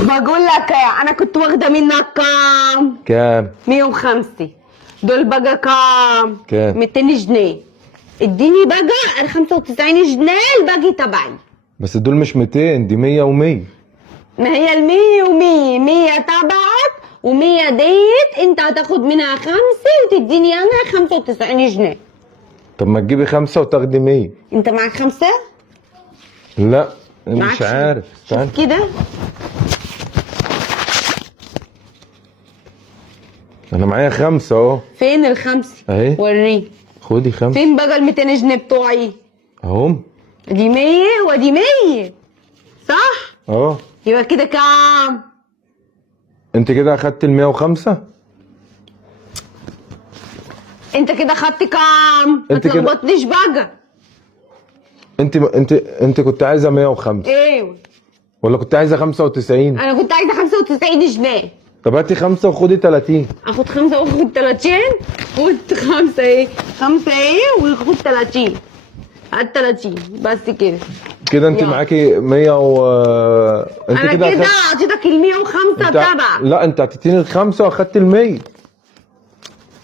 بقول لك انا كنت واخده منك كام؟ كام؟ 105. دول بقى كام؟ كام؟ 200 جنيه. اديني بقى ال 95 جنيه الباقي تبعي. بس دول مش 200، دي 100 و100. ما هي ال 100 و100، 100 تبعك و100 ديت انت هتاخد منها 5 وتديني انا 95 جنيه. طب ما تجيبي 5 وتاخدي 100. انت معاك 5؟ لا مش عارف، استنى شوف كده. انا معايا 5 اهو. فين ال5؟ اهي وريني. خدي 5. فين بقى ال 200 جنيه بتوعي؟ اهم. دي 100 ودي 100 صح؟ اه يبقى كده كام؟ انت كده اخدت ال 105. انت كده خدت كام؟ ما انت كده- تلخبطنيش بقى. انت كنت عايزه 105 ايوه ولا كنت عايزه 95؟ انا كنت عايزه 95 جنيه. طب هاتي 5 وخدي 30. اخد 5 واخد 30. خد 5 ايه؟ 5 ايه وخد 30. هات 30 بس كده. كده انت يلا. معاكي 100 انت انا كده اعطيتك ال 105 تبع. لا انت اعطيتيني ال5 واخدت ال100.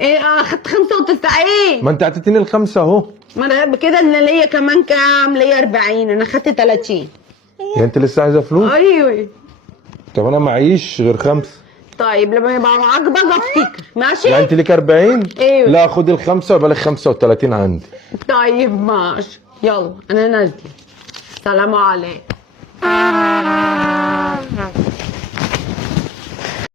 ايه اخدت 95. ما انت اعطيتيني ال5 اهو. ما انا كده انا ليا كمان كام؟ ليا 40. انا خدت 30. يعني انت لسه عايزه فلوس؟ ايوه. طب انا معيش غير 5. طيب لما يبقى معاك بقى افتكر ماشي؟ يعني انت ليك 40؟ ايوه. لا خدي ال5 ويبقى لك 35 عندي. طيب ماشي يلا انا نازله. سلام عليكم.